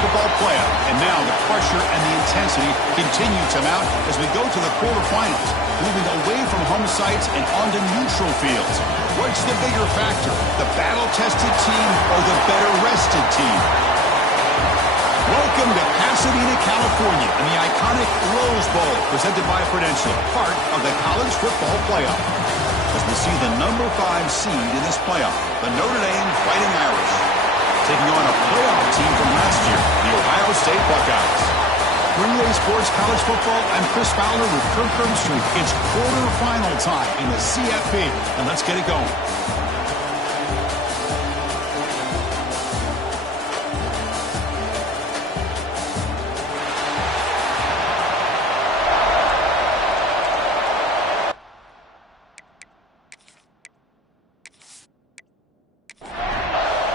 football playoff. And now the pressure and the intensity continue to mount as we go to the quarterfinals, moving away from home sites and onto neutral fields. What's the bigger factor, the battle-tested team or the better-rested team? Welcome to Pasadena, California, in the iconic Rose Bowl, presented by Prudential, part of the college football playoff. As we see the number 5 seed in this playoff, the Notre Dame Fighting Irish, taking on a playoff team from last year, the Ohio State Buckeyes. For EA Sports College Football, I'm Chris Fowler with Kirk Herbstreit. It's quarterfinal time in the CFP, and let's get it going.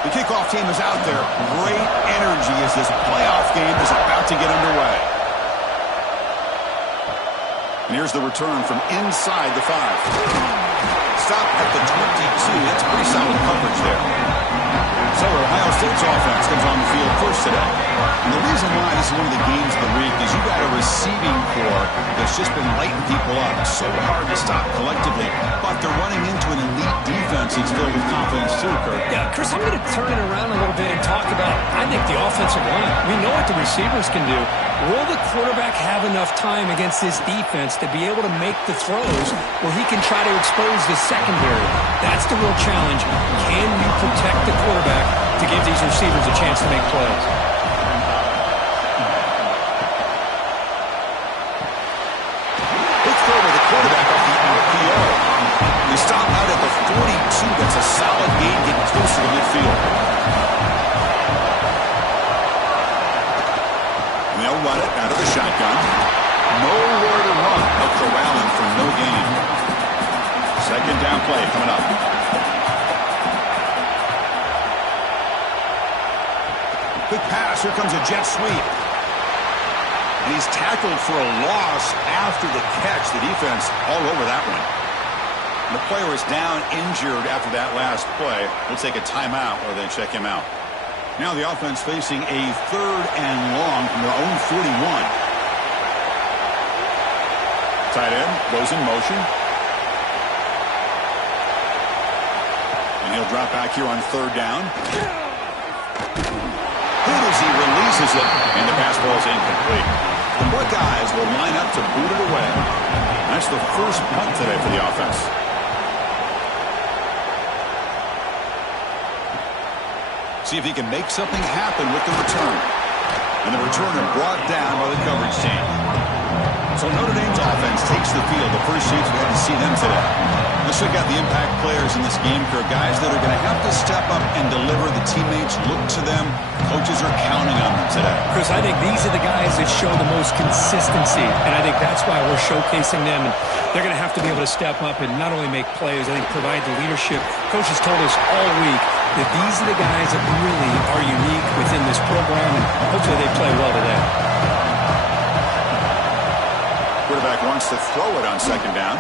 The kickoff team is out there. Great energy as this playoff game is about to get underway. And here's the return from inside the 5. Stop at the 22. That's pretty solid coverage there. So Ohio State's offense comes on the field first today. And the reason why this is one of the games of the week is you got a receiving corps that's just been lighting people up. So hard to stop collectively. But they're running into an elite defense that's filled with confidence too, Kurt. Yeah, Chris, I'm going to turn it around a little bit and talk about, I think, the offensive line. We know what the receivers can do. Will the quarterback have enough time against this defense to be able to make the throws where he can try to expose the secondary? That's the real challenge. Can you protect the quarterback to give these receivers a chance to make plays? Let's throw to the quarterback off the RPO. We stop out at the 42. That's a solid gain, getting closer to midfield. They'll run it out of the shotgun. Nowhere to run. No corralling for no gain. Second down play coming up. Quick pass. Here comes a jet sweep. And he's tackled for a loss after the catch. The defense all over that one. And the player is down injured after that last play. We'll take a timeout or then check him out. Now the offense facing a 3rd and long from their own 41. Tight end goes in motion. And he'll drop back here on 3rd down. Hit as he releases it, and the pass ball is incomplete. The Buckeyes will line up to boot it away. That's the first punt today for the offense. See if he can make something happen with the return. And the returner brought down by the coverage team. So Notre Dame's offense takes the field. The first chance we had to see them today. Let's check out the impact players in this game. For guys that are going to have to step up and deliver. The teammates look to them. Coaches are counting on them today. Chris, I think these are the guys that show the most consistency. And I think that's why we're showcasing them. And they're going to have to be able to step up and not only make plays, I think provide the leadership. Coaches told us all week that these are the guys that really are unique within this program, and hopefully they play well today. Quarterback wants to throw it on 2nd down.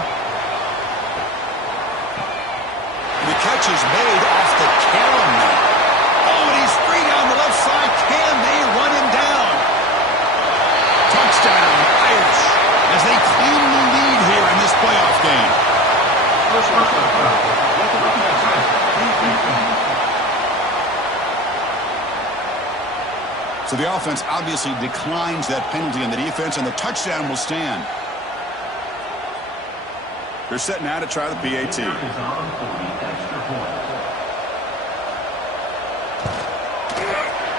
And the catch is made off the carom now. Oh, and he's free down the left side. Can they run him down? Touchdown, Irish, as they claim the lead here in this playoff game. So the offense obviously declines that penalty on the defense, and the touchdown will stand. They're set now to try the PAT.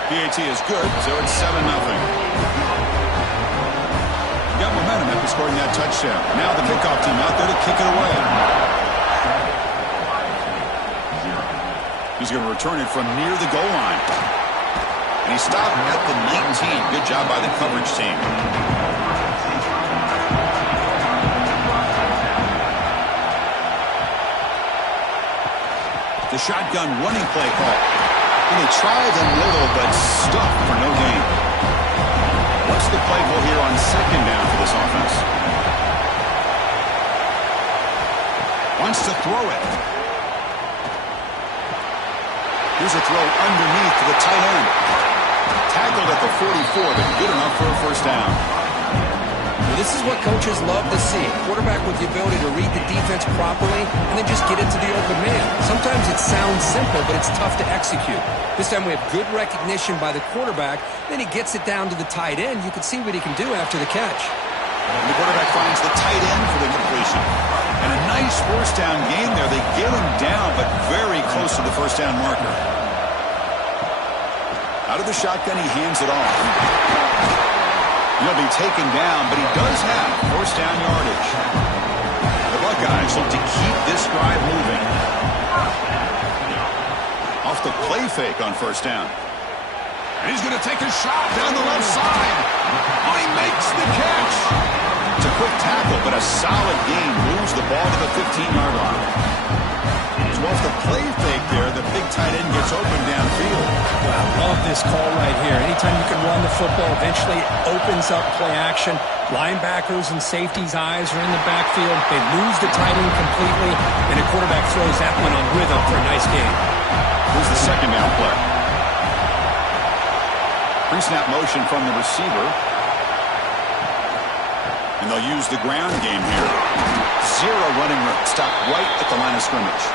PAT is good, so it's 7-0. Got momentum after scoring that touchdown. Now the kickoff team out there to kick it away. He's going to return it from near the goal line. And he stopped at the 19. Good job by the coverage team. The shotgun running play call. And they try the middle, but stuck for no gain. What's the play call here on 2nd down for this offense? Wants to throw it. Here's a throw underneath to the tight end. tackled at the 44, but good enough for a first down. Well, this is what coaches love to see. A quarterback with the ability to read the defense properly and then just get it to the open man. Sometimes it sounds simple, but it's tough to execute. This time we have good recognition by the quarterback. Then he gets it down to the tight end. You can see what he can do after the catch. And the quarterback finds the tight end for the completion. And a nice first down gain there. They get him down, but very close to the first down marker. Out of the shotgun, he hands it off. He'll be taken down, but he does have first down yardage. The Buckeyes look to keep this drive moving. Off the play fake on first down. And he's going to take a shot down the left side. Oh, he makes the catch. It's a quick tackle, but a solid gain moves the ball to the 15-yard line. So off the play fake there, the big tight end gets open downfield. Wow, love this call right here. Anytime you can run the football, eventually it opens up play action. Linebackers and safeties' eyes are in the backfield. They lose the tight end completely, and a quarterback throws that one on rhythm for a nice gain. Here's the second down play. Pre-snap motion from the receiver. And they'll use the ground game here. Zero running room. Stop right at the line of scrimmage.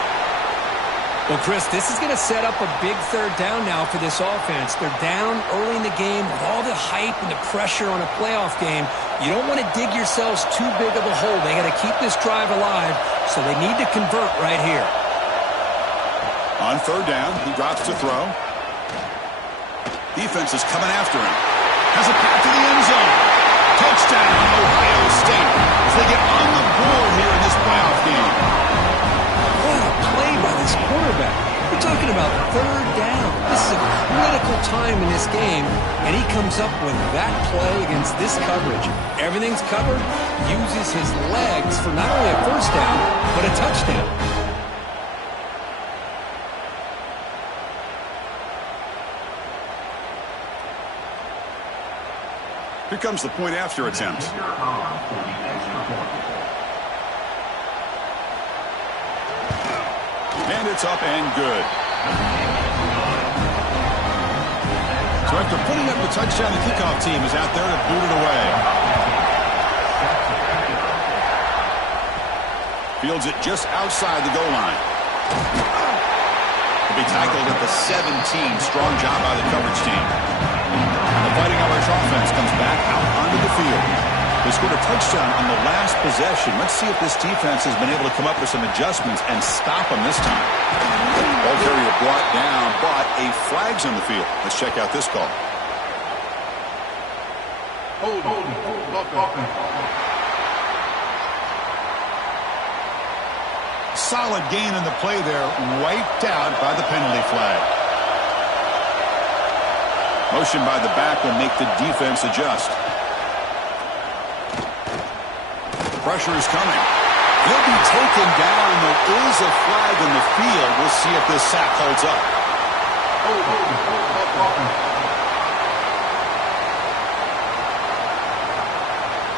Well, Chris, this is going to set up a big third down now for this offense. They're down early in the game with all the hype and the pressure on a playoff game. You don't want to dig yourselves too big of a hole. They got to keep this drive alive, so they need to convert right here. On third down, he drops to throw. Defense is coming after him. Has a pass to the end zone. Touchdown, Ohio State, as they get on the board here in this playoff game. What a play by this quarterback. We're talking about third down. This is a critical time in this game, and he comes up with that play against this coverage. Everything's covered, uses his legs for not only a first down, but a touchdown. Here comes the point after attempt. And it's up and good. So after putting up the touchdown, the kickoff team is out there to boot it away. Fields it just outside the goal line. He'll be tackled at the 17. Strong job by the coverage team. The Fighting Irish offense comes back out onto the field. They scored a touchdown on the last possession. Let's see if this defense has been able to come up with some adjustments and stop them this time. Ball carrier brought down, but a flag's on the field. Let's check out this call. Solid gain in the play there, wiped out by the penalty flag. Motion by the back will make the defense adjust. Pressure is coming. He'll be taken down. There is a flag in the field. We'll see if this sack holds up.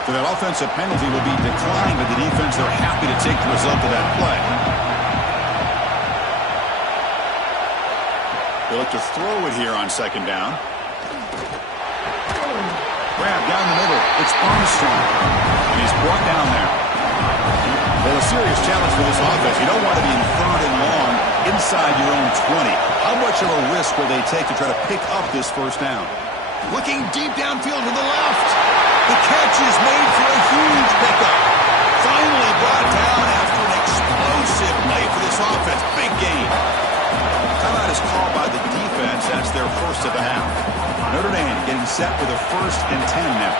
So that offensive penalty will be declined by the defense. They're happy to take the result of that play. They look to throw it here on second down. Grab down the middle. It's Armstrong. And he's brought down there. Well, a serious challenge for this offense. You don't want to be in third and long inside your own 20. How much of a risk will they take to try to pick up this first down? Looking deep downfield to the left. The catch is made for a huge pickup. Finally brought down after an explosive play for this offense. Big gain. Timeout is called by the defense. That's their first of the half. Notre Dame getting set for the 1st and 10 now.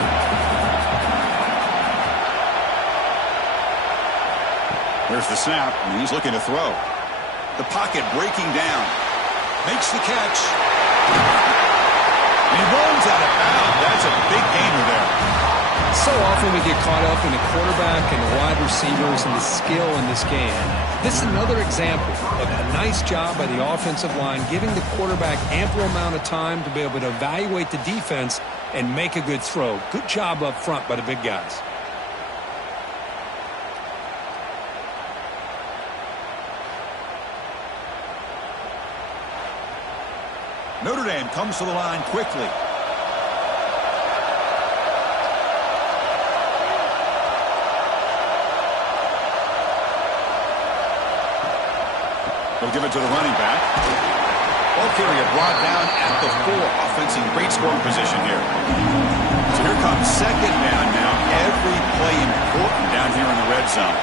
There's the snap, and he's looking to throw. The pocket breaking down. Makes the catch. And he rolls out of bounds. That's a big gainer there. So often we get caught up in the quarterback and the wide receivers and the skill in this game. This is another example of a nice job by the offensive line, giving the quarterback ample amount of time to be able to evaluate the defense and make a good throw. Good job up front by the big guys. Notre Dame comes to the line quickly. They'll give it to the running back. Ball carrier brought down at the 4. Offense in great scoring position here. So here comes second down now. Every play important down here in the red zone.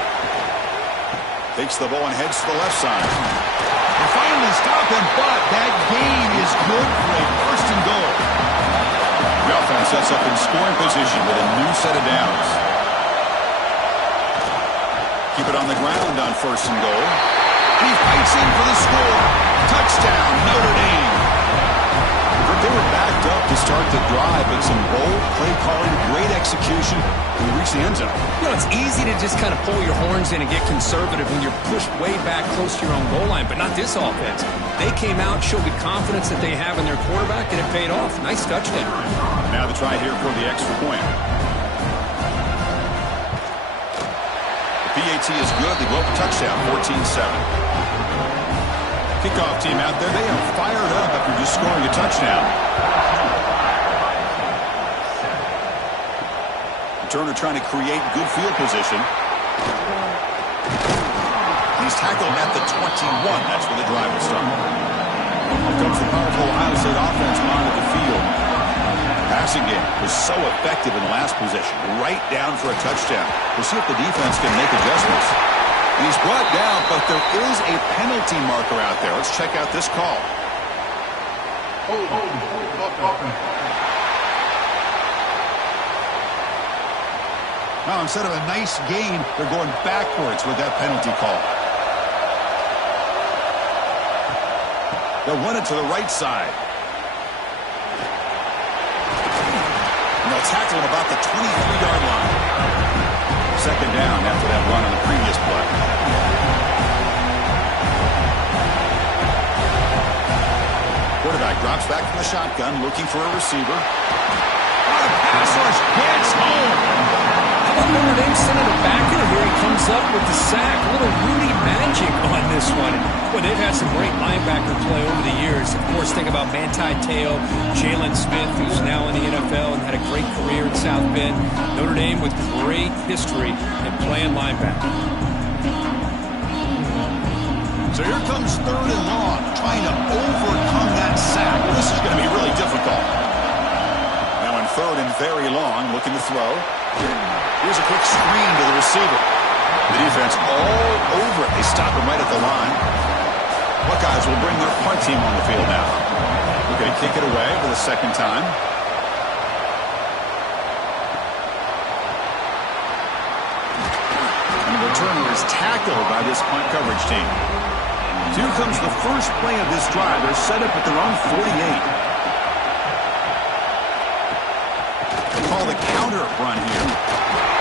Takes the ball and heads to the left side. They finally stop him, but that gain is good for a first and goal. The offense sets up in scoring position with a new set of downs. Keep it on the ground on first and goal. And he fights in for the score. Touchdown, Notre Dame. They were backed up to start the drive, but some bold play calling, great execution, and we reach the end zone. You know, it's easy to just kind of pull your horns in and get conservative when you're pushed way back close to your own goal line, but not this offense. They came out, showed the confidence that they have in their quarterback, and it paid off. Nice touchdown. Now the try here for the extra point. The PAT is good. They go up a touchdown, 14-7. Kickoff team out there, they are fired up after just scoring a touchdown. Turner trying to create good field position. He's tackled at the 21. That's where the drive will start. Here comes the powerful Ohio State offense onto the field. Passing game was so effective in the last possession. Right down for a touchdown. We'll see if the defense can make adjustments. He's brought down, but there is a penalty marker out there. Let's check out this call. Now, instead of a nice gain, they're going backwards with that penalty call. They'll run it to the right side. And they'll tackle him about the 23-yard line. Second down after that run on the previous play. Quarterback drops back from the shotgun, looking for a receiver. Oh, the pass rush gets home. How about Notre Dame sending it back in? Here he comes up with the sack. A little Rudy magic on this one. Well, they've had some great linebacker play over the years. Of course, think about Manti Te'o, Jalen Smith, who's now in the NFL and had a great career in South Bend. Notre Dame with great history in playing linebacker. So here comes third and long, trying to overcome that sack. This is going to be really difficult. Now in third and very long, looking to throw. Here's a quick screen to the receiver. The defense all over it. They stop him right at the line. Buckeyes will bring their punt team on the field now. They're going to kick it away for the second time. And the returner is tackled by this punt coverage team. So here comes the first play of this drive. They're set up at their own 48. They call the counter run here.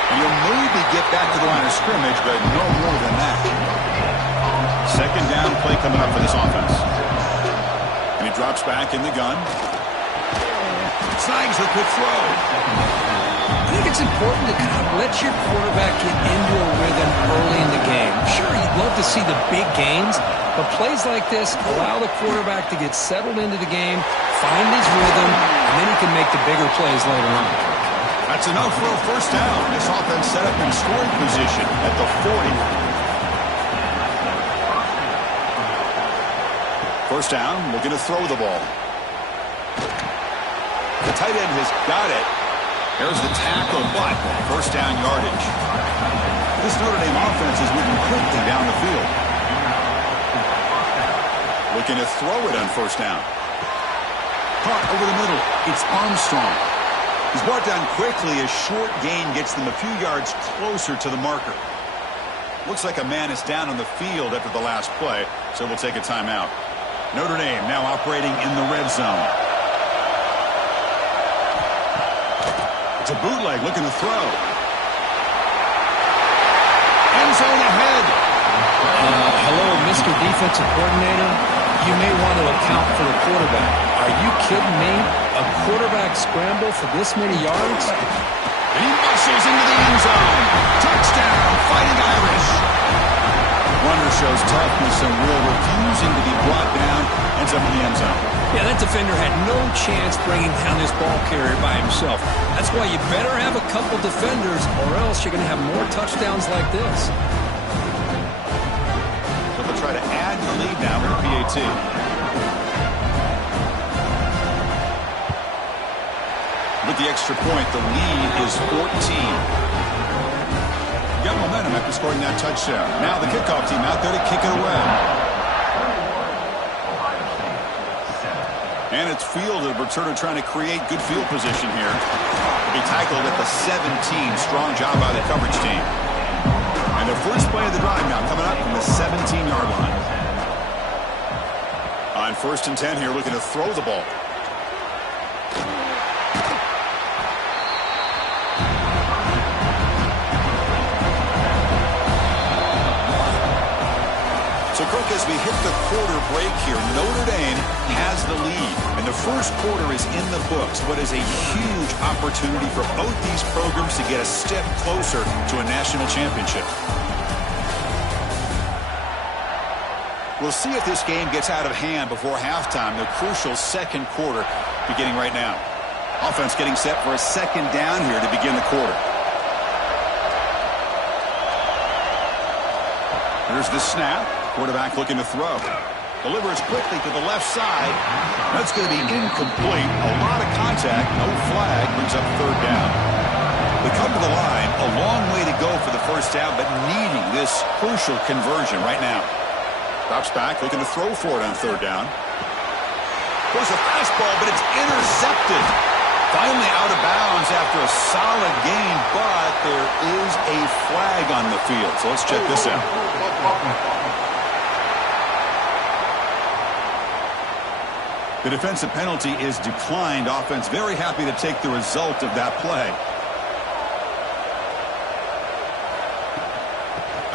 And you'll maybe get back to the line of scrimmage, but no more than that. Second down play coming up for this offense. And he drops back in the gun. Snags the quick throw. I think it's important to kind of let your quarterback get into a rhythm early in the game. Sure, you'd love to see the big gains, but plays like this allow the quarterback to get settled into the game, find his rhythm, and then he can make the bigger plays later on. That's enough for a first down. This offense set up in scoring position at the 40. First down, looking to throw the ball. The tight end has got it. There's the tackle, but first down yardage. This Notre Dame offense is moving quickly down the field. Looking to throw it on first down. Caught over the middle. It's Armstrong. He's brought down quickly. A short gain gets them a few yards closer to the marker. Looks like a man is down on the field after the last play, so we'll take a timeout. Notre Dame now operating in the red zone. It's a bootleg looking to throw. End zone ahead. Hello, Mr. Defensive Coordinator. You may want to account for the quarterback. Are you kidding me? A quarterback scramble for this many yards? And he muscles into the end zone. Touchdown, Fighting Irish. Runner shows toughness and will, refusing to be brought down. Ends up in the end zone. Yeah, that defender had no chance bringing down this ball carrier by himself. That's why you better have a couple defenders, or else you're going to have more touchdowns like this. So they'll try try to add to the lead now with the PAT. With the extra point, the lead is 14. Got momentum after scoring that touchdown. Now the kickoff team out there to kick it away. And it's fielded. Returner trying to create good field position here. He tackled at the 17. Strong job by the coverage team. And the first play of the drive now coming up from the 17-yard line. On 1st and 10 here, looking to throw the ball. So, Kirk, as we hit the quarter break here, Notre Dame has the lead. And the first quarter is in the books. What is a huge opportunity for both these programs to get a step closer to a national championship. We'll see if this game gets out of hand before halftime. The crucial second quarter beginning right now. Offense getting set for a second down here to begin the quarter. Here's the snap. Quarterback looking to throw. Delivers quickly to the left side. That's going to be incomplete. A lot of contact. No flag. Brings up 3rd down. They come to the line. A long way to go for the first down, but needing this crucial conversion right now. Drops back. Looking to throw for it on 3rd down. Goes a fastball, but it's intercepted. Finally out of bounds after a solid gain, but there is a flag on the field. So let's check this out. The defensive penalty is declined. Offense very happy to take the result of that play.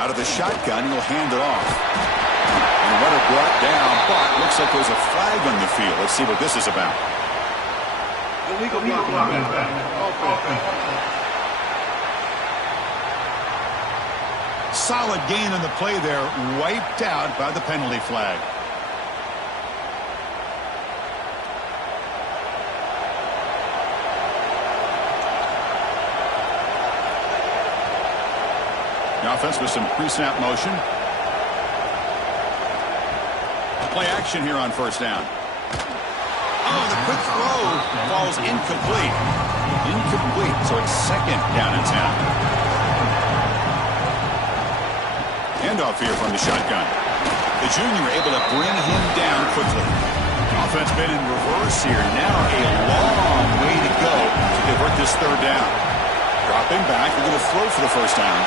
Out of the shotgun, he'll hand it off. And runner brought down, but looks like there's a flag on the field. Let's see what this is about. Illegal blocking. Solid gain on the play there, wiped out by the penalty flag. The offense with some pre-snap motion. Play action here on 1st down. Oh, the quick throw falls incomplete. Incomplete, so it's 2nd down and 10. Handoff here from the shotgun. The junior able to bring him down quickly. Offense been in reverse here. Now a long way to go to convert this 3rd down. Dropping back, they're going to throw for the 1st down.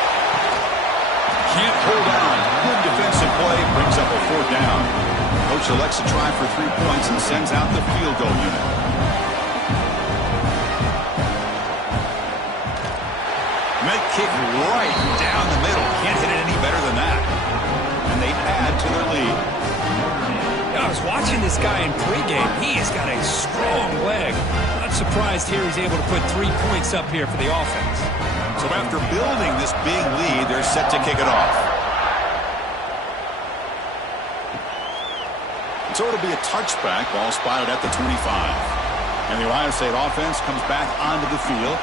Can't hold on. Good defensive play. Brings up a 4th down. Coach elects to try for 3 points and sends out the field goal unit. Met kick right down the middle. Can't hit it any better than that. And they add to their lead. I was watching this guy in pregame. He has got a strong leg. Not surprised here he's able to put 3 points up here for the offense. So after building this big lead, they're set to kick it off. So it'll be a touchback. Ball spotted at the 25. And the Ohio State offense comes back onto the field.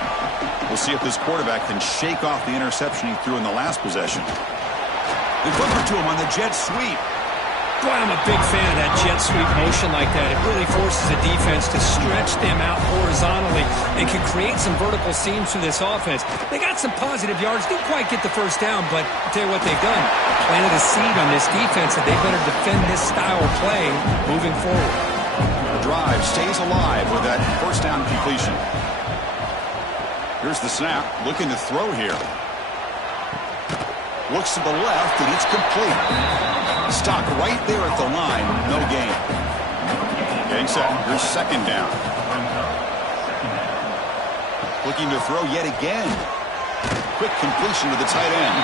We'll see if this quarterback can shake off the interception he threw in the last possession. They flip it to him on the jet sweep. Boy, I'm a big fan of that jet sweep motion like that. It really forces a defense to stretch them out horizontally and can create some vertical seams through this offense. They got some positive yards. Didn't quite get the 1st down, but I'll tell you what they've done. Planted a seed on this defense that they better defend this style of play moving forward. The drive stays alive with that 1st down completion. Here's the snap. Looking to throw here. Looks to the left, and it's complete. Stopped right there at the line. No gain. Getting set. Here's 2nd down. Looking to throw yet again. Quick completion to the tight end.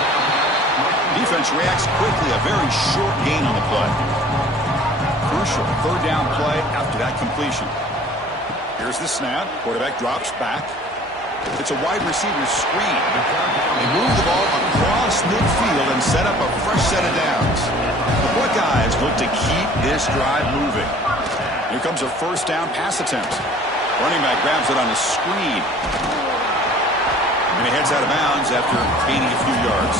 Defense reacts quickly. A very short gain on the play. Crucial 3rd down play after that completion. Here's the snap. Quarterback drops back. It's a wide receiver screen. They move the ball across midfield and set up a fresh set of downs. The Buckeyes look to keep this drive moving. Here comes a 1st down pass attempt. Running back grabs it on a screen. And he heads out of bounds after gaining a few yards.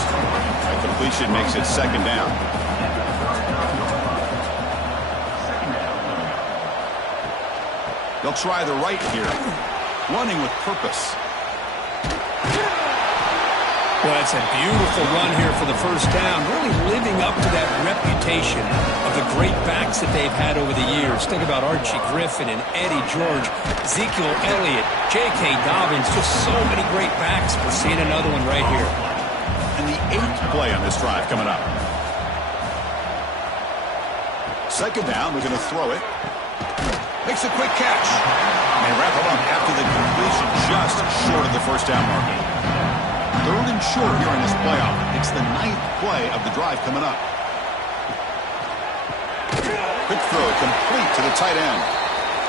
That completion makes it 2nd down. They'll try the right here. Running with purpose. Well, that's a beautiful run here for the first down, really living up to that reputation of the great backs that they've had over the years. Think about Archie Griffin and Eddie George, Ezekiel Elliott, J.K. Dobbins, just so many great backs. We're seeing another one right here. And the 8th play on this drive coming up. Second down, we're going to throw it. Makes a quick catch. And they wrap him up after the completion just short of the first down marker. 3rd and short here in this playoff. It's the 9th play of the drive coming up. Quick throw complete to the tight end.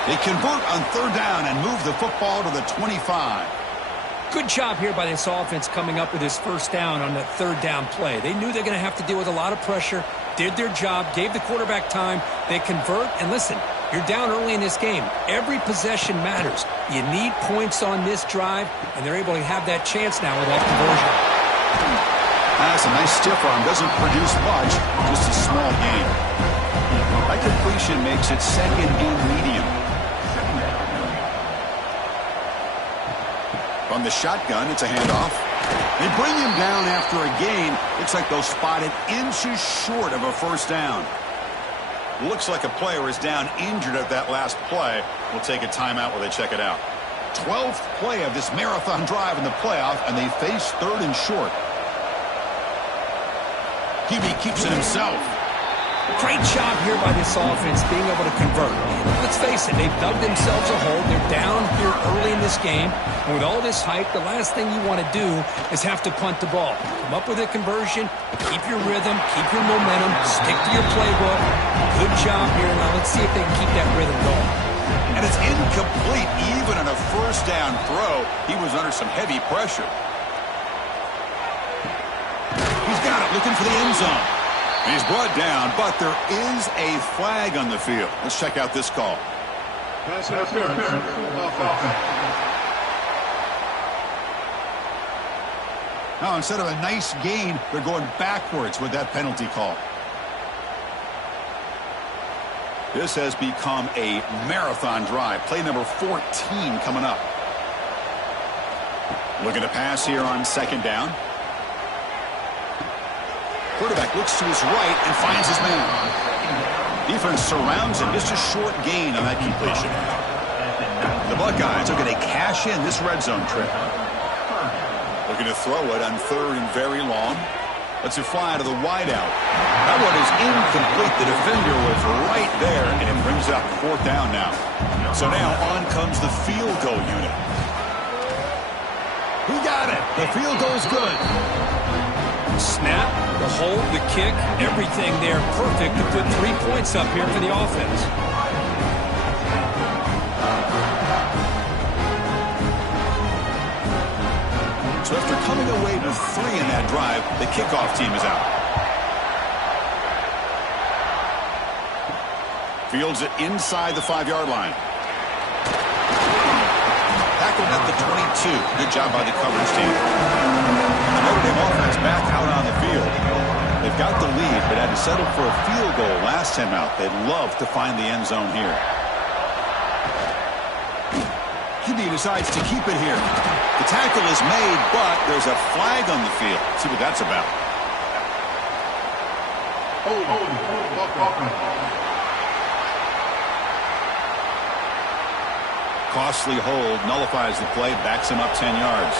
They convert on 3rd down and move the football to the 25. Good job here by this offense coming up with this first down on the 3rd down play. They knew they're going to have to deal with a lot of pressure, did their job, gave the quarterback time. They convert, and listen, you're down early in this game. Every possession matters. You need points on this drive, and they're able to have that chance now with that conversion. That's a nice stiff arm. Doesn't produce much, just a small gain. That completion makes it 2nd and medium. From the shotgun, it's a handoff. They bring him down after a gain. Looks like they'll spot it inches short of a first down. Looks like a player is down injured at that last play. We'll take a timeout while they check it out. 12th play of this marathon drive in the playoff, and they face 3rd and short. QB keeps it himself. Great job here by this offense being able to convert. Let's face it, they've dug themselves a hole. They're down here early in this game. And with all this hype, the last thing you want to do is have to punt the ball. Come up with a conversion, keep your rhythm, keep your momentum, stick to your playbook. Good job here. Now let's see if they can keep that rhythm going. And it's incomplete even on a first down throw. He was under some heavy pressure. He's got it, looking for the end zone. And he's brought down, but there is a flag on the field. Let's check out this call. Now, instead of a nice gain, they're going backwards with that penalty call. This has become a marathon drive. Play number 14 coming up. Looking to pass here on 2nd down. Quarterback looks to his right and finds his man. Defense surrounds him. Just a short gain on that completion. The Buckeyes are going to cash in this red zone trip. Looking to throw it on 3rd and very long. Lets it fly to the wideout. That one is incomplete. The defender was right there, and it brings up 4th down now. So now on comes the field goal unit. He got it. The field goal's good. Snap, the hold, the kick, everything there perfect to put 3 points up here for the offense. So after coming away with 3 in that drive, the kickoff team is out. Fields it inside the 5-yard line. Tackled at the 22. Good job by the coverage team. The Notre Dame offense back out on the field. They've got the lead, but had to settle for a field goal last time out. They'd love to find the end zone here. QB decides to keep it here. The tackle is made, but there's a flag on the field. Let's see what that's about. Costly hold, nullifies the play, backs him up 10 yards.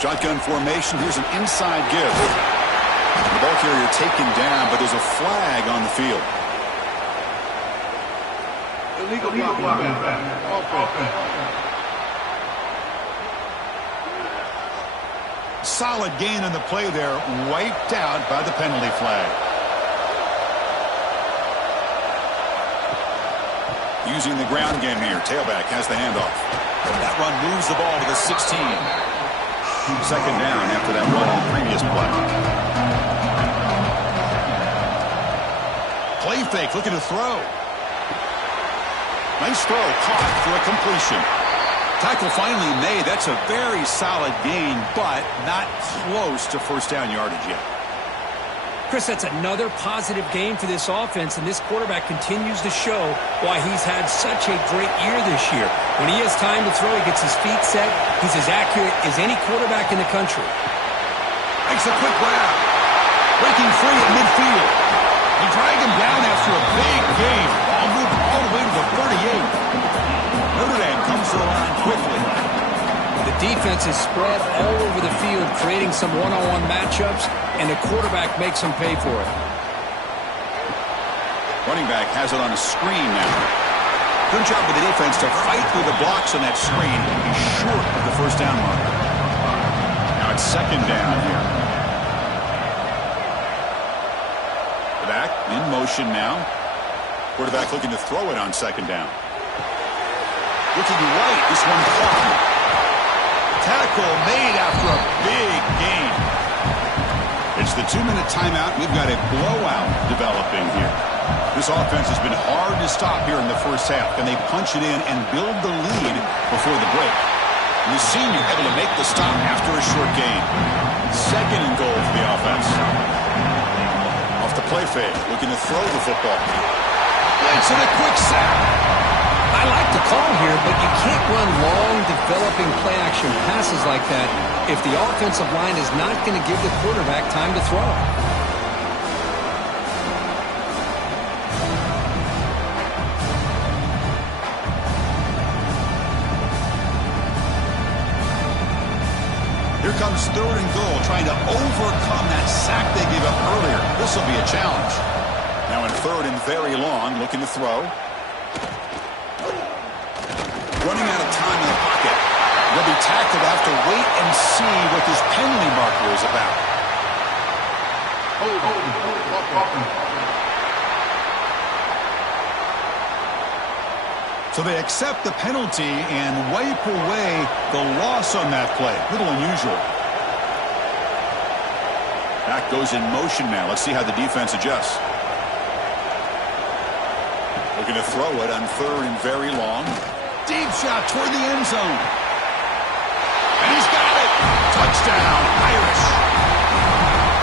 Shotgun formation, here's an inside give. The ball carrier taken down, but there's a flag on the field. Illegal blocking. Solid gain on the play there, wiped out by the penalty flag. Using the ground game here, tailback has the handoff. That run moves the ball to the 16. 2nd down after that run on the previous play. Play fake, looking to throw. Nice throw, caught for a completion. Tackle finally made. That's a very solid gain, but not close to first down yardage yet. Chris, that's another positive game for this offense, and this quarterback continues to show why he's had such a great year this year. When he has time to throw, he gets his feet set. He's as accurate as any quarterback in the country. Makes a quick grab. Breaking free at midfield. He dragged him down after a big game. Ball moved all the way to the 38. Notre Dame comes to the line quickly. The defense is spread all over the field, creating some one-on-one matchups, and the quarterback makes them pay for it. Running back has it on a screen now. Good job with the defense to fight through the blocks on that screen. He's short of the first down mark. Now it's second down here. The back in motion now. Quarterback looking to throw it on second down. Looking right. This one caught. Tackle made after a big gain. It's the 2-minute timeout. We've got a blowout developing here. This offense has been hard to stop here in the first half. Can they punch it in and build the lead before the break? And the senior able to make the stop after a short gain. Second and goal for the offense. Off the play fake, looking to throw the football. Blitz and a quick sack. I like the call here, but you can't run long, developing play-action passes like that if the offensive line is not going to give the quarterback time to throw. Here comes third and goal, trying to overcome that sack they gave up earlier. This will be a challenge. Now in third and very long, looking to throw. Running out of time in the pocket. They'll be tackled. Have to wait and see what this penalty marker is about. So they accept the penalty and wipe away the loss on that play. A little unusual. Back goes in motion now. Let's see how the defense adjusts. Looking to throw it on third and very long. Deep shot toward the end zone. And he's got it. Touchdown, Irish.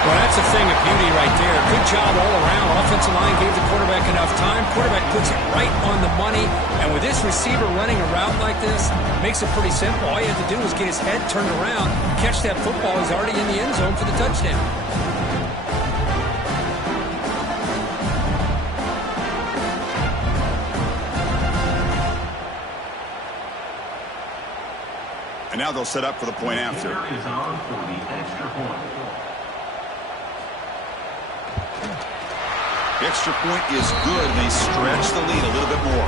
Well, that's a thing of beauty right there. Good job all around. Offensive line gave the quarterback enough time. Quarterback puts it right on the money. And with this receiver running a route like this, makes it pretty simple. All you have to do is get his head turned around, catch that football. He's already in the end zone for the touchdown. And now they'll set up for the point after. Is on for the extra point. The extra point is good, and they stretch the lead a little bit more.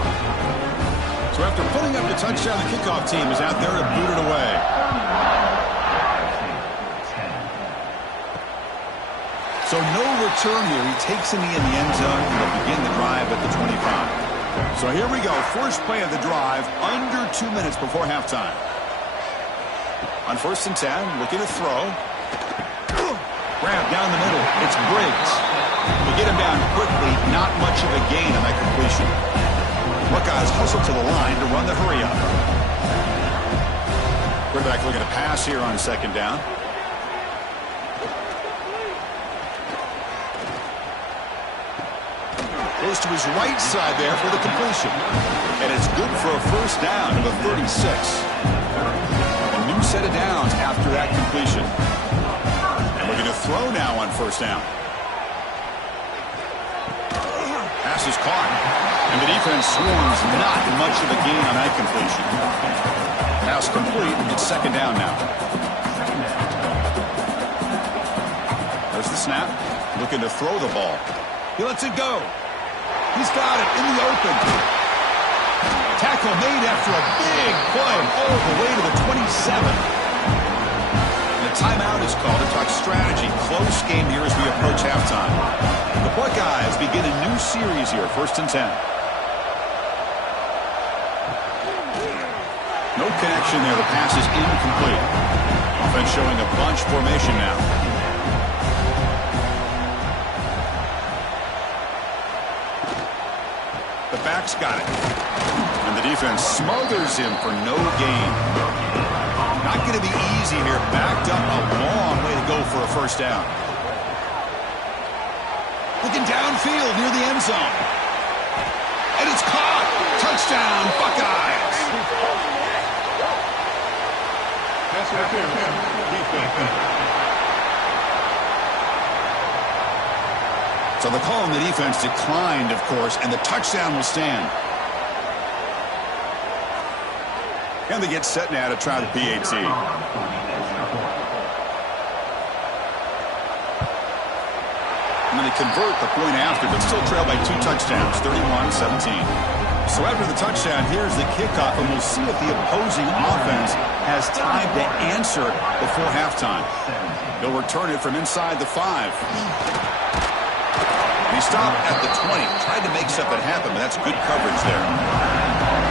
So after putting up the touchdown, the kickoff team is out there to boot it away. So no return here. He takes a knee in the end zone, and they'll begin the drive at the 25. So here we go. First play of the drive, under 2 minutes before halftime. On first and 10, looking to throw. Grab down the middle. It's Briggs. They get him down quickly. Not much of a gain on that completion. Buckeyes hustle to the line to run the hurry up. Quarterback looking to pass here on second down. Goes to his right side there for the completion. And it's good for a first down to the 36. New set of downs after that completion. And we're going to throw now on first down. Pass is caught. And the defense swarms not much of a gain on that completion. Pass complete. It's second down now. There's the snap. Looking to throw the ball. He lets it go. He's got it in the open. Tackle made after a big play all the way to the 27. And the timeout is called to talk strategy. Close game here as we approach halftime. The Buckeyes begin a new series here, first and 10. No connection there. The pass is incomplete. Offense showing a bunch formation now. The back's got it. And the defense smothers him for no gain. Not going to be easy here. Backed up a long way to go for a first down. Looking downfield near the end zone. And it's caught. Touchdown, Buckeyes. That's defense. So the call on the defense declined, of course, and the touchdown will stand. And they get set now to try the PAT. And they convert the point after, but still trail by 2 touchdowns, 31-17. So after the touchdown, here's the kickoff, and we'll see if the opposing offense has time to answer before halftime. They'll return it from inside the 5. He stopped at the 20, tried to make something happen, but that's good coverage there.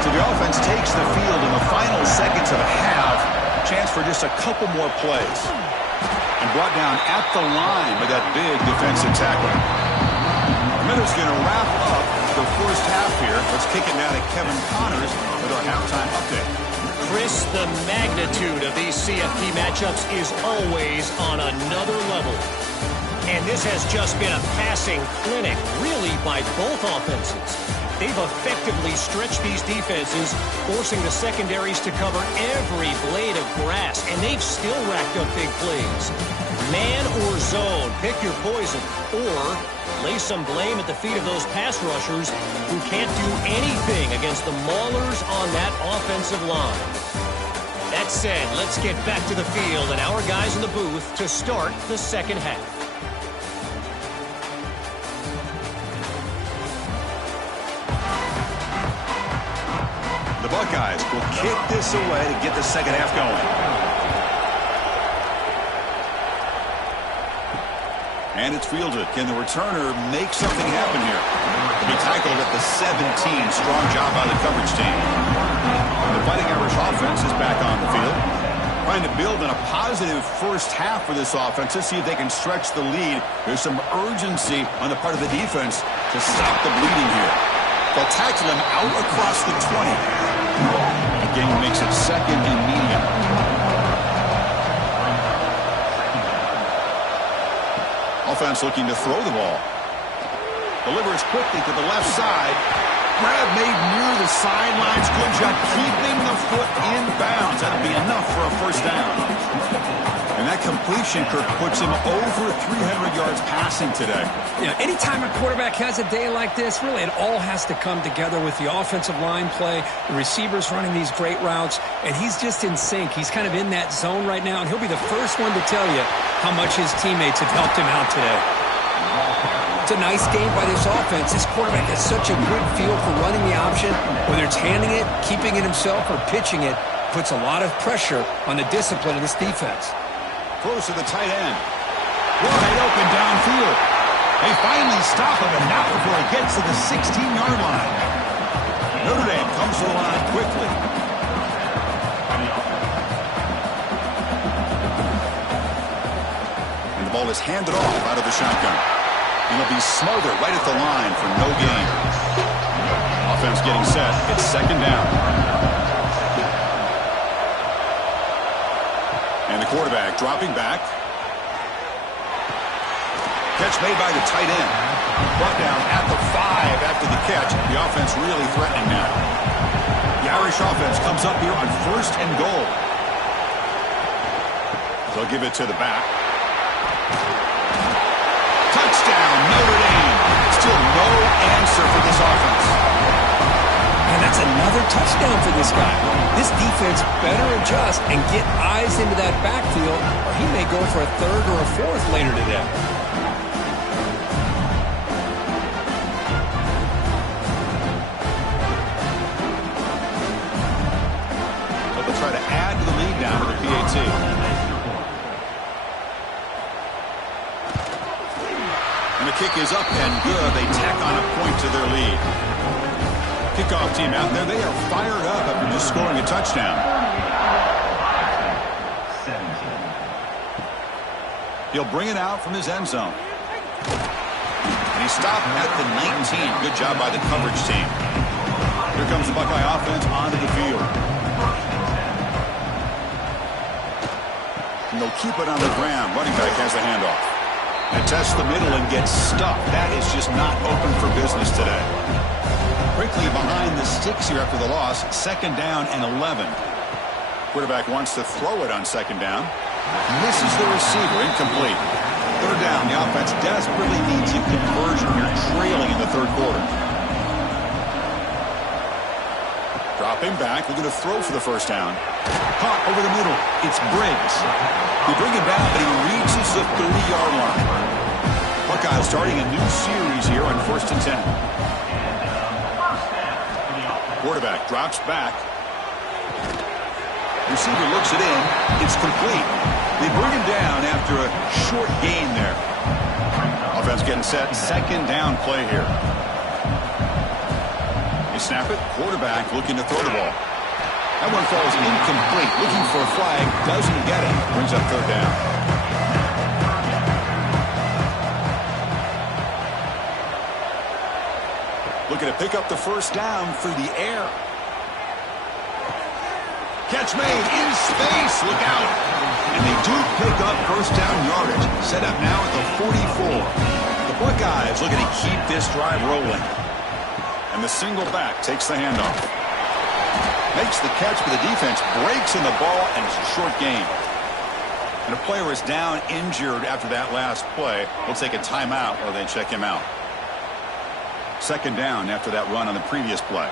So the offense takes the field in the final seconds of a half. Chance for just a couple more plays. And brought down at the line with that big defensive tackle. Minutes going to wrap up the first half here. Let's kick it now to Kevin Connors with our halftime update. Chris, the magnitude of these CFP matchups is always on another level. And this has just been a passing clinic, really, by both offenses. They've effectively stretched these defenses, forcing the secondaries to cover every blade of grass, and they've still racked up big plays. Man or zone, pick your poison, or lay some blame at the feet of those pass rushers who can't do anything against the maulers on that offensive line. That said, let's get back to the field and our guys in the booth to start the second half. The Buckeyes will kick this away to get the second half going. And it's fielded. Can the returner make something happen here? To be tackled at the 17. Strong job by the coverage team. The Fighting Irish offense is back on the field. Trying to build in a positive first half for this offense. Let's see if they can stretch the lead. There's some urgency on the part of the defense to stop the bleeding here. They'll tackle him out across the 20. The game makes it second and medium. Offense looking to throw the ball. Delivers quickly to the left side. Grab made near the sidelines. Good job keeping the foot in bounds. That'll be enough for a first down. And that completion, Kirk, puts him over 300 yards passing today. Yeah, anytime a quarterback has a day like this, really it all has to come together with the offensive line play, the receivers running these great routes, and he's just in sync. He's kind of in that zone right now, and he'll be the first one to tell you how much his teammates have helped him out today. It's a nice game by this offense. This quarterback has such a good feel for running the option, whether it's handing it, keeping it himself, or pitching it, puts a lot of pressure on the discipline of this defense. Close to the tight end. Wide open downfield. They finally stop him, and not before he gets to the 16-yard line. Notre Dame comes to the line quickly. And the ball is handed off out of the shotgun. And he'll be smothered right at the line for no gain. Offense getting set. It's second down. And the quarterback dropping back. Catch made by the tight end. Brought down at the 5 after the catch. The offense really threatening now. The Irish offense comes up here on 1st and goal. They'll give it to the back. Touchdown, Notre Dame. Still no answer for this offense. And that's another touchdown for this guy. This defense better adjust and get eyes into that backfield, or he may go for a 3rd or a 4th later today. So they'll try to add to the lead now to the PAT. And the kick is up and good. They tack on a point to their lead. Kickoff team out there. They are fired up after just scoring a touchdown. He'll bring it out from his end zone. And he stopped at the 19. Good job by the coverage team. Here comes the Buckeye offense onto the field. And they'll keep it on the ground. Running back has the handoff. And test the middle and get stuffed. That is just not open for business today. Quickly behind the sticks here after the loss. 2nd down and 11. Quarterback wants to throw it on 2nd down. Misses the receiver. Incomplete. 3rd down. The offense desperately needs a conversion here, trailing in the 3rd quarter. Dropping back. Looking to throw for the 1st down. Caught over the middle. It's Briggs. They bring him down, but he reaches the 30-yard line. Buckeyes starting a new series here on 1st and 10. Quarterback drops back. Receiver looks it in. It's complete. They bring him down after a short gain there. Offense getting set. 2nd down play here. They snap it. Quarterback looking to throw the ball. That one falls incomplete. Looking for a flag. Doesn't get it. Brings up 3rd down. Looking to pick up the 1st down through the air. Catch made in space. Look out. And they do pick up 1st down yardage. Set up now at the 44. The Buckeyes looking to keep this drive rolling. And the single back takes the handoff. Makes the catch, but the defense breaks in the ball, and it's a short gain. And a player is down injured after that last play. We'll take a timeout or they check him out. 2nd down after that run on the previous play.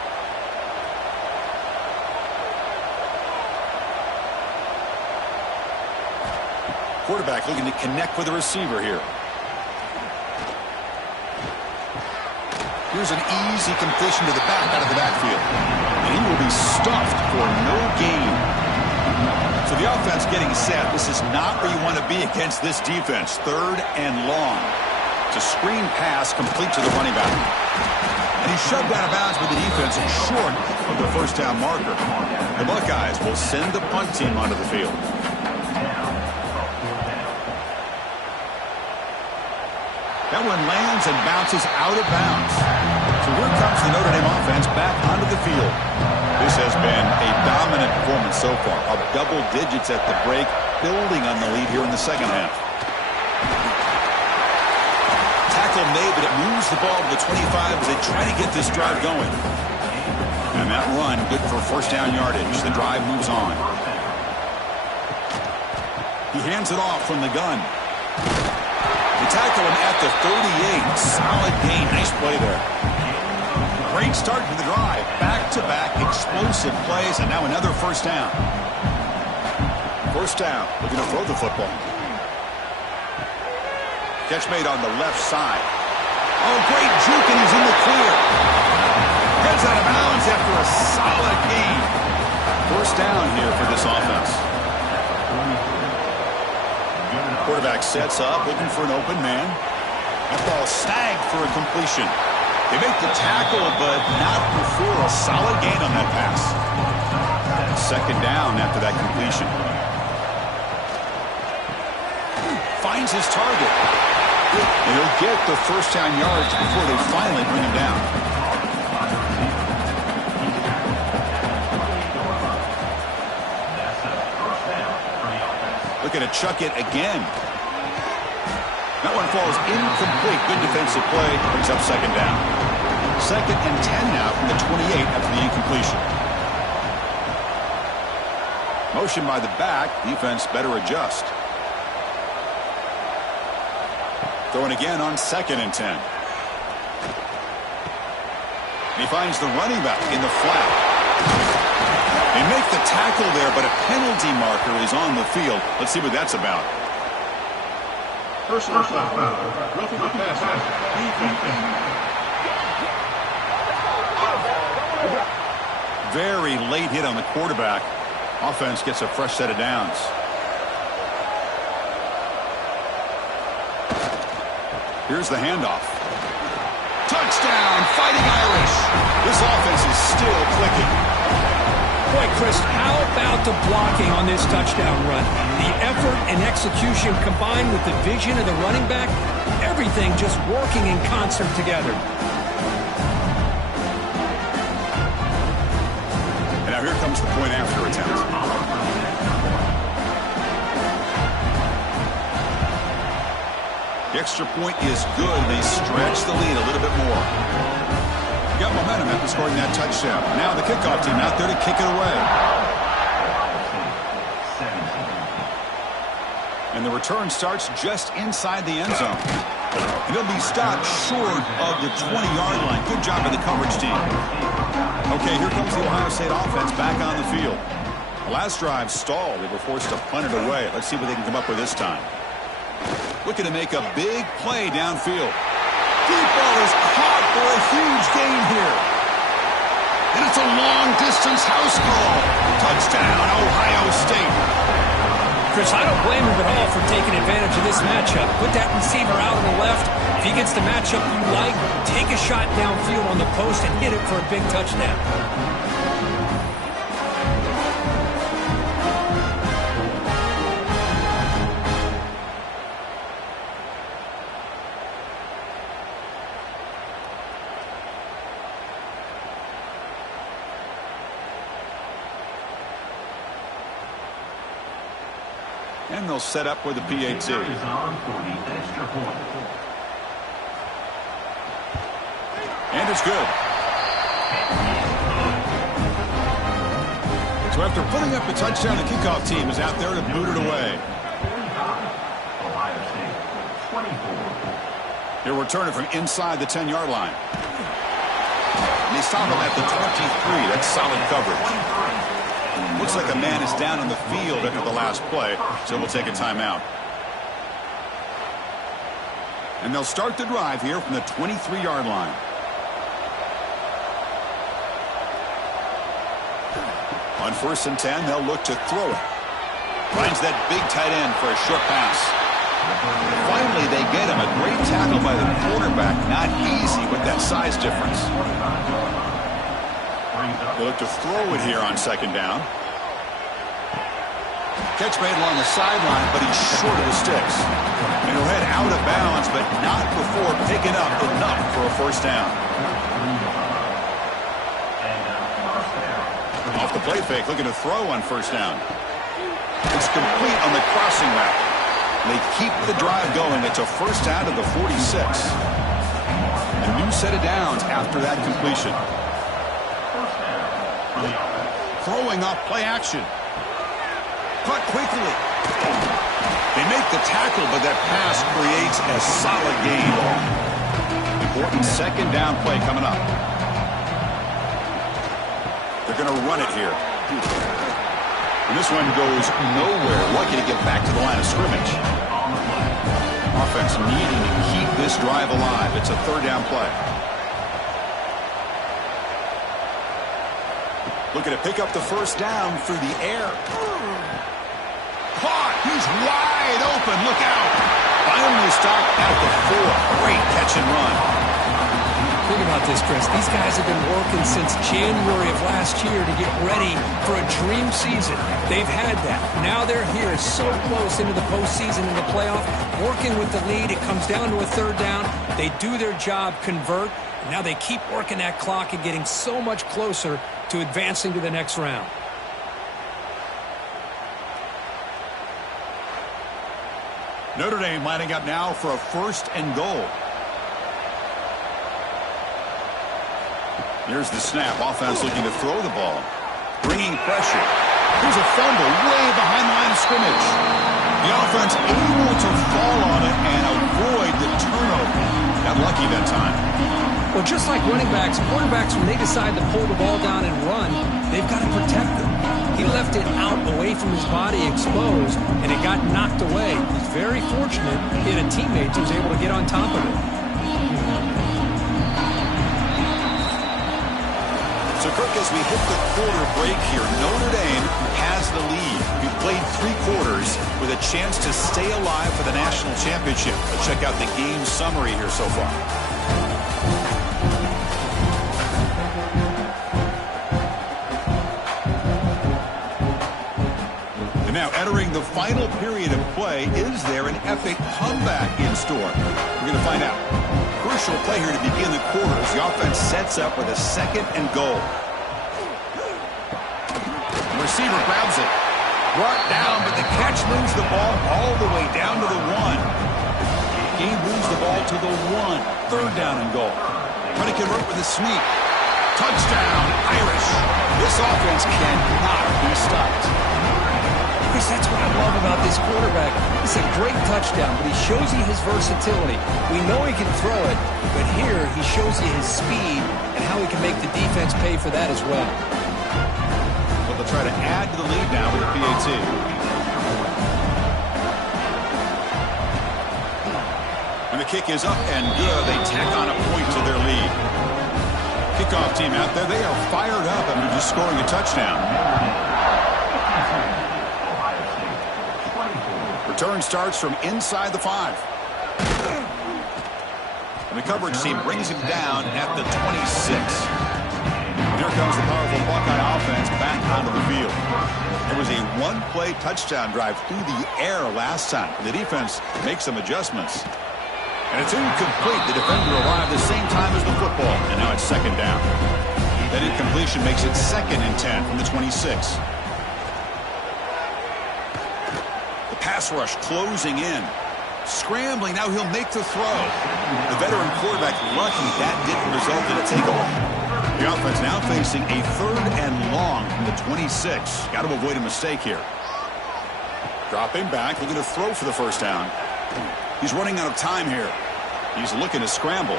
Quarterback looking to connect with the receiver here. Here's an easy completion to the back out of the backfield. And he will be stuffed for no gain. So the offense getting set. This is not where you want to be against this defense. 3rd and long. It's a screen pass complete to the running back. And he's shoved out of bounds with the defense short of the 1st down marker. The Buckeyes will send the punt team onto the field. That one lands and bounces out of bounds. So here comes the Notre Dame offense back onto the field. This has been a dominant performance so far. Up double digits at the break, building on the lead here in the 2nd half. Tackle made, but it moves the ball to the 25 as they try to get this drive going. And that run, good for 1st down yardage. The drive moves on. He hands it off from the gun. They tackle him at the 38. Solid gain. Nice play there. Great start to the drive. Back-to-back explosive plays, and now another 1st down. 1st down. Looking to throw the football. Catch made on the left side. Oh, great juke, and he's in the clear. Gets out of bounds after a solid gain. 1st down here for this offense. Quarterback sets up, looking for an open man. That ball snagged for a completion. They make the tackle, but not before a solid gain on that pass. 2nd down after that completion. Finds his target. And he'll get the 1st down yards before they finally bring him down. Looking to chuck it again. That one falls incomplete. Good defensive play. Brings up 2nd down. 2nd and 10 now from the 28 after the incompletion. Motion by the back. Defense better adjust. Throwing again on 2nd and 10. He finds the running back in the flat. They make the tackle there, but a penalty marker is on the field. Let's see what that's about. Personal foul. Roughing the passer. Very late hit on the quarterback. Offense gets a fresh set of downs. Here's the handoff. Touchdown, Fighting Irish. This offense is still clicking. Boy, Chris, how about the blocking on this touchdown run? The effort and execution combined with the vision of the running back, everything just working in concert together. And now here comes the point after attempt. The extra point is good. They stretch the lead a little bit more. Got momentum after scoring that touchdown. Now the kickoff team out there to kick it away. And the return starts just inside the end zone. And it'll be stopped short of the 20-yard line. Good job by the coverage team. Okay, here comes the Ohio State offense back on the field. The last drive stalled. They were forced to punt it away. Let's see what they can come up with this time. Looking to make a big play downfield. Deep ball is caught for a huge gain here. And it's a long-distance house call. Touchdown, Ohio State. Chris, I don't blame him at all for taking advantage of this matchup. Put that receiver out on the left. If he gets the matchup you like, take a shot downfield on the post and hit it for a big touchdown. And they'll set up with the PAT. And it's good. So after putting up the touchdown, the kickoff team is out there to boot it away. He'll return it from inside the 10-yard line. And they stop him at the 23. That's solid coverage. Looks like a man is down on the field after the last play, so we'll take a timeout. And they'll start the drive here from the 23-yard line. On 1st and 10, they'll look to throw it. Finds that big tight end for a short pass. Finally, they get him. A great tackle by the quarterback. Not easy with that size difference. They look to throw it here on 2nd down. Catch made along the sideline, but he's short of the sticks. And he'll head out of bounds, but not before picking up enough for a 1st down. Off the play fake, looking to throw on 1st down. It's complete on the crossing route. They keep the drive going. It's a 1st down to the 46. A new set of downs after that completion. Throwing off play action. Caught quickly. They make the tackle, but that pass creates a solid gain. Important 2nd down play coming up. They're going to run it here. And this one goes nowhere. Lucky to get back to the line of scrimmage. Offense needing to keep this drive alive. It's a 3rd down play. Looking to pick up the 1st down through the air. Caught. He's wide open. Look out. Finally stopped at the 4. Great catch and run. Think about this, Chris. These guys have been working since January of last year to get ready for a dream season. They've had that. Now they're here so close into the postseason and the playoff, working with the lead. It comes down to a 3rd down. They do their job, convert. Now they keep working that clock and getting so much closer to advancing to the next round. Notre Dame lining up now for a 1st and goal. Here's the snap. Offense looking to throw the ball. Bringing pressure. Here's a fumble way behind the line of scrimmage. The offense able to fall on it and avoid the turnover. Got lucky that time. Well, just like running backs, quarterbacks, when they decide to pull the ball down and run, they've got to protect them. He left it out away from his body exposed, and it got knocked away. He's very fortunate he had a teammate who was able to get on top of it. So, Kirk, as we hit the quarter break here, Notre Dame has the lead. We've played 3 quarters with a chance to stay alive for the national championship. Let's check out the game summary here so far. And now entering the final period of play, is there an epic comeback in store? We're going to find out. Crucial play here to begin the quarters. The offense sets up with a 2nd and goal. The receiver grabs it. Brought down, but the catch moves the ball all the way down to the 1. Gain moves the ball to the 1. Third down and goal. Trying to convert with a sneak. Touchdown, Irish. This offense cannot be stopped. Chris, that's what I love about this quarterback. It's a great touchdown, but he shows you his versatility. We know he can throw it, but here he shows you his speed and how he can make the defense pay for that as well. But they'll try to add to the lead now with a PAT. And the kick is up and good. They tack on a point to their lead. Kickoff team out there. They are fired up after just scoring a touchdown. Return starts from inside the 5. And the coverage team brings him down at the 26. Here comes the powerful Buckeye offense back onto the field. There was a one-play touchdown drive through the air last time. The defense makes some adjustments. And it's incomplete. The defender arrived the same time as the football. And now it's second down. That incompletion makes it 2nd and 10 from the 26. Pass rush closing in. Scrambling. Now he'll make the throw. The veteran quarterback lucky that didn't result in a takeaway. The offense now facing a 3rd and long from the 26. Got to avoid a mistake here. Dropping back. Looking to throw for the first down. He's running out of time here. He's looking to scramble.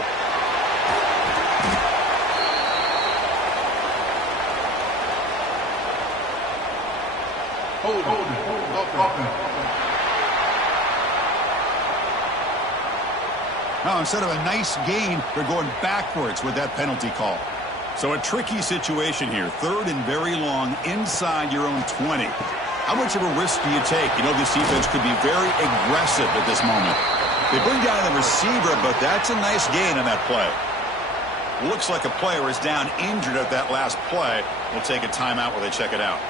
Now, instead of a nice gain, they're going backwards with that penalty call. So a tricky situation here. 3rd and very long inside your own 20. How much of a risk do you take? You know, this defense could be very aggressive at this moment. They bring down the receiver, but that's a nice gain on that play. Looks like a player is down injured at that last play. We'll take a timeout while they check it out.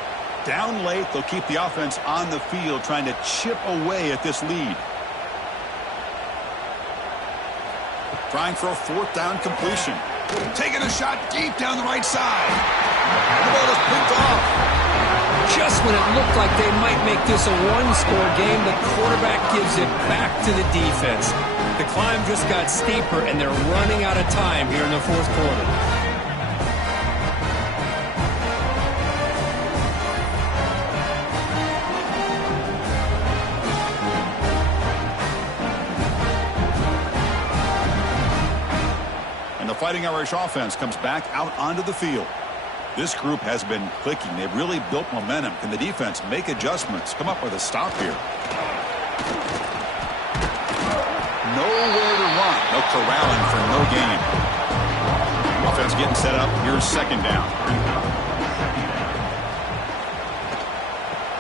Down late, they'll keep the offense on the field trying to chip away at this lead. Trying for a 4th down completion. Taking a shot deep down the right side. The ball is picked off. Just when it looked like they might make this a one-score game, the quarterback gives it back to the defense. The climb just got steeper, and they're running out of time here in the 4th quarter. Fighting Irish offense comes back out onto the field. This group has been clicking. They've really built momentum. Can the defense make adjustments? Come up with a stop here. Nowhere to run. No corralling for no gain. Offense getting set up. Here's 2nd down.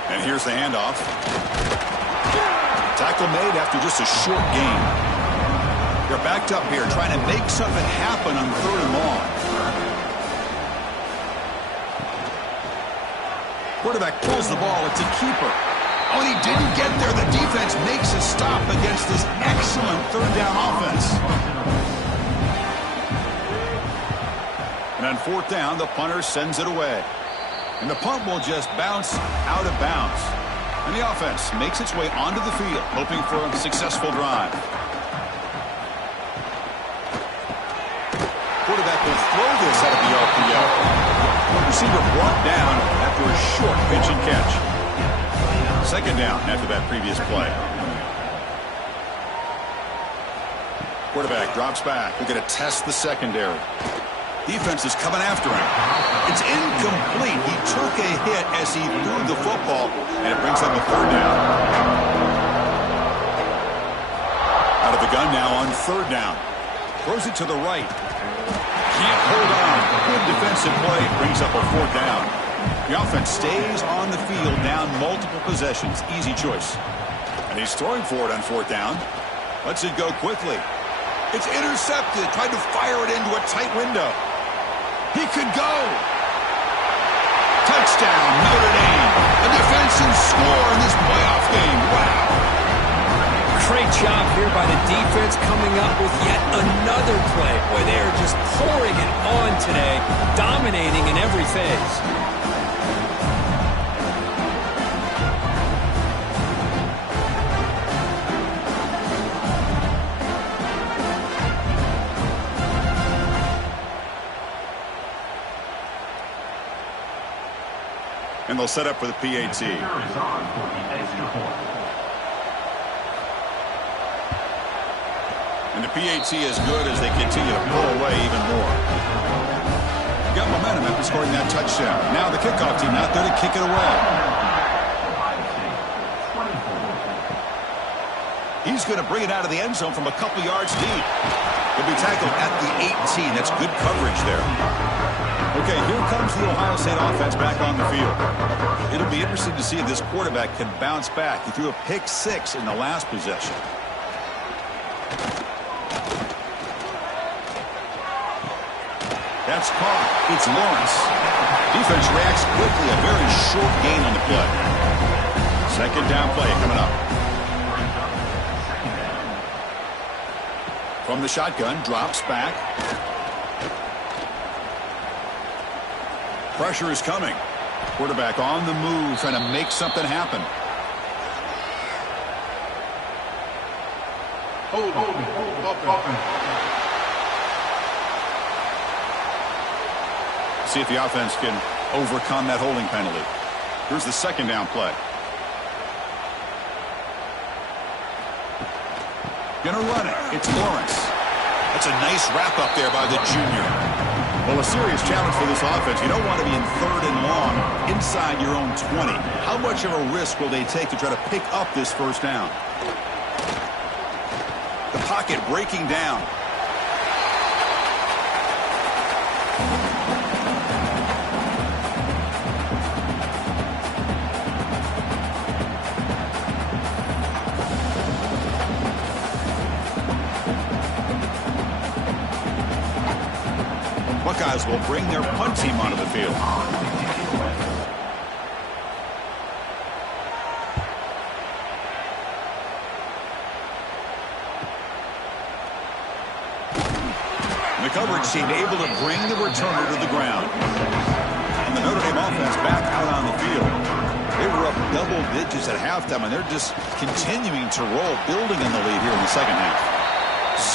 And here's the handoff. Tackle made after just a short gain. They're backed up here trying to make something happen on 3rd and long. Quarterback pulls the ball. It's a keeper. Oh, and he didn't get there. The defense makes a stop against this excellent 3rd down offense. And on 4th down, the punter sends it away. And the punt will just bounce out of bounds. And the offense makes its way onto the field, hoping for a successful drive. Quarterback will throw this out of the RPO. Receiver brought down after a short pitch and catch. 2nd down after that previous play. Quarterback drops back. We're going to test the secondary. Defense is coming after him. It's incomplete. He took a hit as he threw the football, and it brings up a 3rd down. Out of the gun now on 3rd down. Throws it to the right. Can't hold on. Good defensive play. Brings up a 4th down. The offense stays on the field down multiple possessions. Easy choice. And he's throwing for it on 4th down. Lets it go quickly. It's intercepted. Tried to fire it into a tight window. He could go. Touchdown, Notre Dame. A defensive score in this playoff game. Wow. Great job here by the defense coming up with yet another play. Boy, they are just pouring it on today, dominating in every phase. And they'll set up for the PAT. Is on for the extra point. And the PAT is good as they continue to pull away even more. Got momentum after scoring that touchdown. Now the kickoff team out there to kick it away. He's going to bring it out of the end zone from a couple yards deep. He'll be tackled at the 18. That's good coverage there. Okay, here comes the Ohio State offense back on the field. It'll be interesting to see if this quarterback can bounce back. He threw a pick 6 in the last possession. That's caught. It's Lawrence. Defense reacts quickly. A very short gain on the play. Second down play coming up. From the shotgun, drops back. Pressure is coming. Quarterback on the move, trying to make something happen. Hold on. See if the offense can overcome that holding penalty. Here's the second down play. Gonna run it. It's Lawrence. That's a nice wrap up there by the junior. Well, a serious challenge for this offense. You don't want to be in 3rd and long inside your own 20. How much of a risk will they take to try to pick up this first down? The pocket breaking down. Buckeyes will bring their punt team onto the field. The coverage team able to bring the returner to the ground. And the Notre Dame offense back out on the field. They were up double digits at halftime, and they're just continuing to roll, building in the lead here in the second half.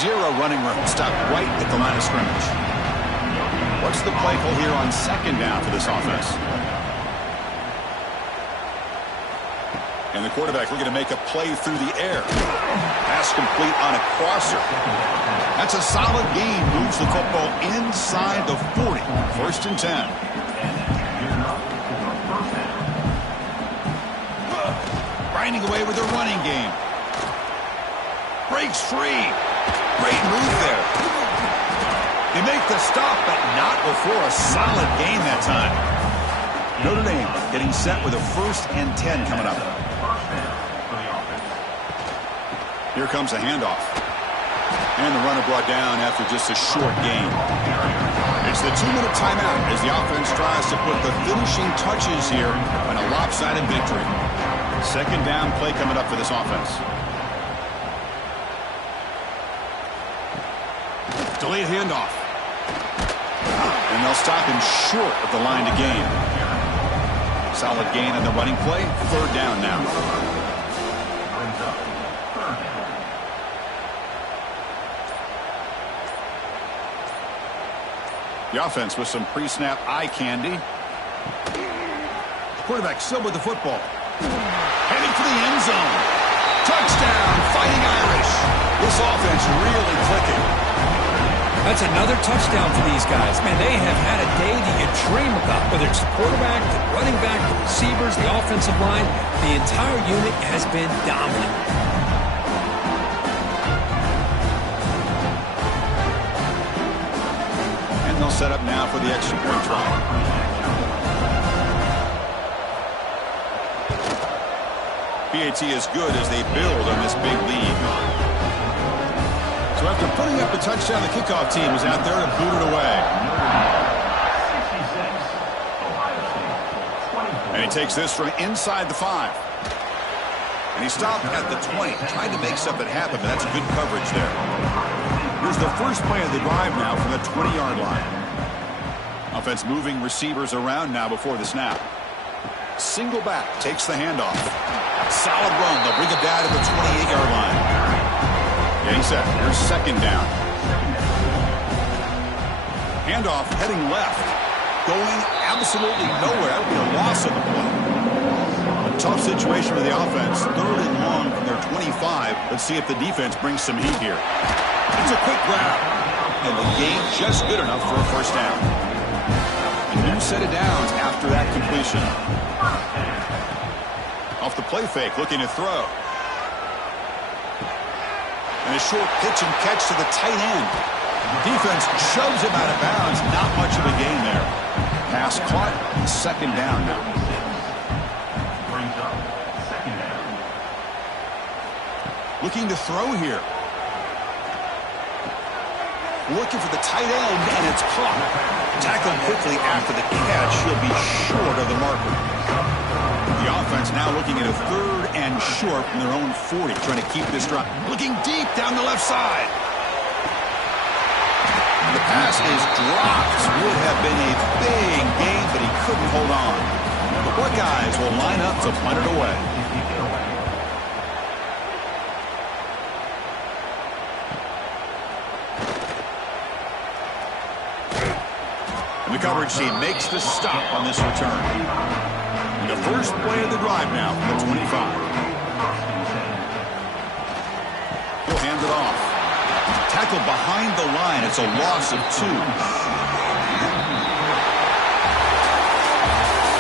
0 running room. Stopped right at the line of scrimmage. What's the play call here on second down for this offense? And the quarterback looking to make a play through the air. Pass complete on a crosser. That's a solid gain. Moves the football inside the 40. 1st and 10. Grinding away with their running game. Breaks free. Great move there. They make the stop, but not before a solid gain that time. Notre Dame getting set with a 1st and 10 coming up. Here comes a handoff. And the runner brought down after just a short gain. It's the 2-minute timeout as the offense tries to put the finishing touches here on a lopsided victory. Second down play coming up for this offense. Delayed handoff. And they'll stop him short of the line to gain. Solid gain on the running play. 3rd down now. The offense with some pre-snap eye candy. Quarterback still with the football. Heading for the end zone. Touchdown, Fighting Irish. This offense really clicking. That's another touchdown for these guys. Man, they have had a day that you dream about. Whether it's the quarterback, the running back, the receivers, the offensive line, the entire unit has been dominant. And they'll set up now for the extra point try. PAT is good as they build on this big lead. So after putting up the touchdown, the kickoff team was out there to boot it away. And he takes this from inside the 5. And he stopped at the 20. Tried to make something happen, but that's good coverage there. Here's the first play of the drive now from the 20-yard line. Offense moving receivers around now before the snap. Single back, takes the handoff. Solid run. They'll bring it down to the 28-yard line. Getting set. Here's second down. Handoff heading left. going absolutely nowhere. That would be a loss of the play. A tough situation for the offense. 3rd and long from their 25. Let's see if the defense brings some heat here. It's a quick grab. And the gain just good enough for a first down. A new set of downs after that completion. Off the play fake, looking to throw. And a short pitch and catch to the tight end. Defense shoves him out of bounds. Not much of a gain there. Pass caught. 2nd down now. Brings up 2nd down. Looking to throw here. Looking for the tight end, and it's caught. Tackled quickly after the catch. He'll be short of the marker. The offense now looking at a 3rd and short from their own 40, trying to keep this drive. Looking deep down the left side. The pass is dropped. Would have been a big gain, but he couldn't hold on. The Buckeyes will line up to punt it away. And the coverage team makes the stop on this return. And the first play of the drive now from the 25. He'll hand it off. Tackled behind the line. It's a loss of 2.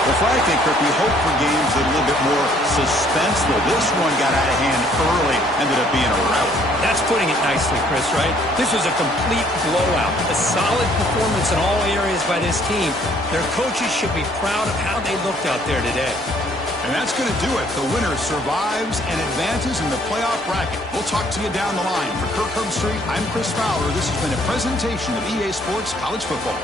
Well, frankly, Kirk, we hope for games that are a little bit more suspenseful. This one got out of hand early. Ended up being a rout. That's putting it nicely, Chris, right? This was a complete blowout. A solid performance in all areas by this team. Their coaches should be proud of how they looked out there today. And that's going to do it. The winner survives and advances in the playoff bracket. We'll talk to you down the line. For Kirk Herbstreit, I'm Chris Fowler. This has been a presentation of EA Sports College Football.